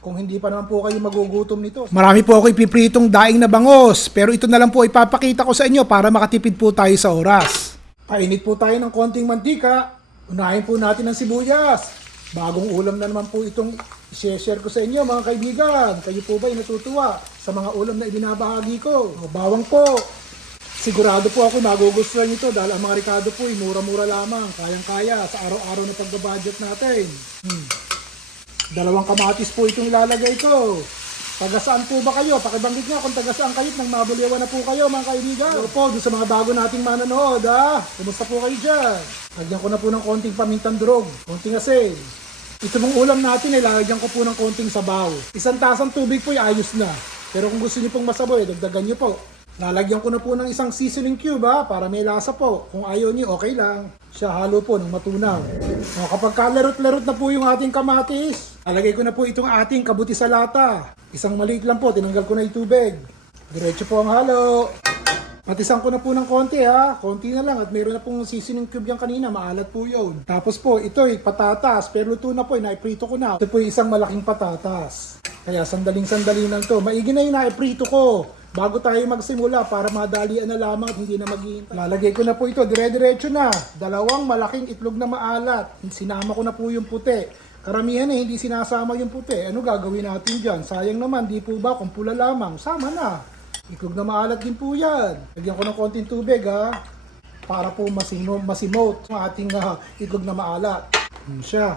Kung hindi pa naman po kayo magugutom nito. Marami po ako ipipritong daing na bangos, pero ito na lang po ipapakita ko sa inyo para makatipid po tayo sa oras. Painit po tayo ng konting mantika. Unahin po natin ang sibuyas. Bagong ulam na naman po itong share ko sa inyo mga kaibigan. Kayo po ba ay natutuwa sa mga ulam na ibinabahagi ko? O, bawang po. Sigurado po ako magugustuhan nito dahil ang mga Ricardo po ay mura-mura lamang. Kayang-kaya sa araw-araw na pagbabudget natin. Hmm. Dalawang kamatis po itong ilalagay ko. Taga saan po ba kayo? Pakibanggit nga kung taga saan kayo nang mabuliwan na po kayo mga kaibigan. Hello po, doon sa mga bago nating manonood ha. Kumusta po kayo dyan? Lagyan ko na po ng konting pamintang drog, konting asin. Ito mong ulam natin ay lalagyan ko po ng konting sabaw. Isang tasang tubig po ay ayos na. Pero kung gusto niyo pong masaboy, dagdagan niyo po. Lalagyan ko na po ng isang seasoning cube ha, para may lasa po. Kung ayaw niyo, okay lang. Siya halo po ng matunaw. O, kapag kalarot-larot na po yung ating kamatis, lalagay ko na po itong ating kabuti sa lata. Isang maliit lang po, tinanggal ko na yung tubig. Diretso po ang halo. Patisan ko na po ng konti ha. Konti na lang at meron na pong seasoning cube yan kanina. Maalat po yun. Tapos po, ito ay patatas. Pero luto na po, naiprito ko na. Ito po yung isang malaking patatas. Kaya sandaling-sandali lang to. Maigi na yung naiprito ko. Bago tayo magsimula para madalian na lamang at hindi na maghihintay. Lalagay ko na po ito. Dire-diretso na. Dalawang malaking itlog na maalat. Sinama ko na po yung puti. Karamihan eh, hindi sinasama yung puti. Ano gagawin natin dyan? Sayang naman, di po ba? Kung pula lamang, sama na. Iklog na maalat din po yan. Lagyan ko ng konting tubig ha. Para po masimo, masimote ang ating ah, itlog na maalat. Yun siya.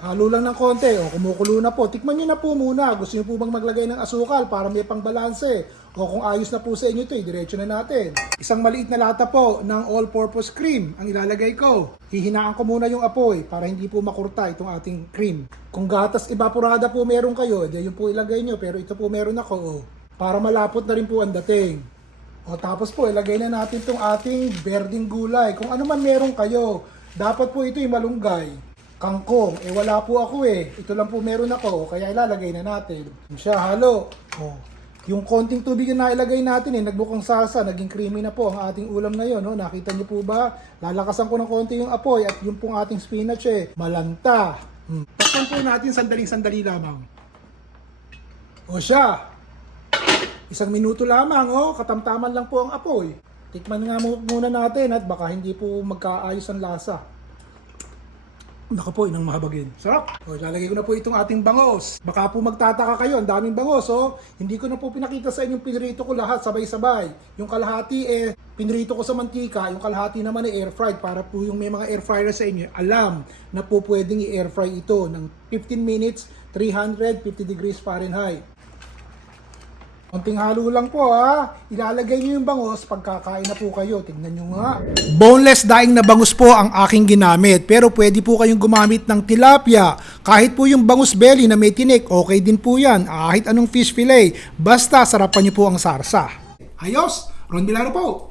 Halo lang ng konti. O kumukulo na po. Tikman nyo na po muna. Gusto nyo po bang maglagay ng asukal para may pangbalanse? O kung ayos na po sa inyo ito, diretso na natin. Isang maliit na lata po ng all-purpose cream ang ilalagay ko. Hihinaan ko muna yung apoy para hindi po makurta itong ating cream. Kung gatas evaporada po meron kayo, di yun po ilagay nyo. Pero ito po meron ako. O, para malapot na rin po ang dating. O tapos po, ilagay na natin itong ating berding gulay. Kung ano man meron kayo, dapat po ito yung malunggay. Kangkong, eh wala po ako eh. Ito lang po meron ako, kaya ilalagay na natin. Siya, halo. O, yung konting tubig na nailagay natin eh, nagbukang salsa, naging creamy na po ang ating ulam na yon. No? Nakita niyo po ba? Lalakasan ko ng konti yung apoy at yung pong ating spinach eh, malanta. Hmm. Takpan po natin sandaling-sandali lamang. O siya, Isang minuto lamang, oh, katamtaman lang po ang apoy. Tikman nga mu- muna natin at baka hindi po magkaayos ang lasa. Naku po, inang mahabagin. Sarap! O, lalagay ko na po itong ating bangos. Baka po magtataka kayo, ang daming bangos, oh. Hindi ko na po pinakita sa inyong pinrito ko lahat sabay-sabay. Yung kalahati eh, pinrito ko sa mantika, yung kalahati naman ay air fried para po yung may mga air fryer sa inyo, alam na po pwedeng i-air fry ito ng 15 minutes, 350 degrees Fahrenheit. Konting halo lang po ha. Ilalagay niyo yung bangos pagkakain na po kayo. Tignan niyo nga. Boneless daing na bangus po ang aking ginamit. Pero pwede po kayong gumamit ng tilapia. Kahit po yung bangus belly na may tinik, okay din po yan. Kahit anong fish fillet. Basta sarapan niyo po ang sarsa. Ayos! Ron Bilaro po.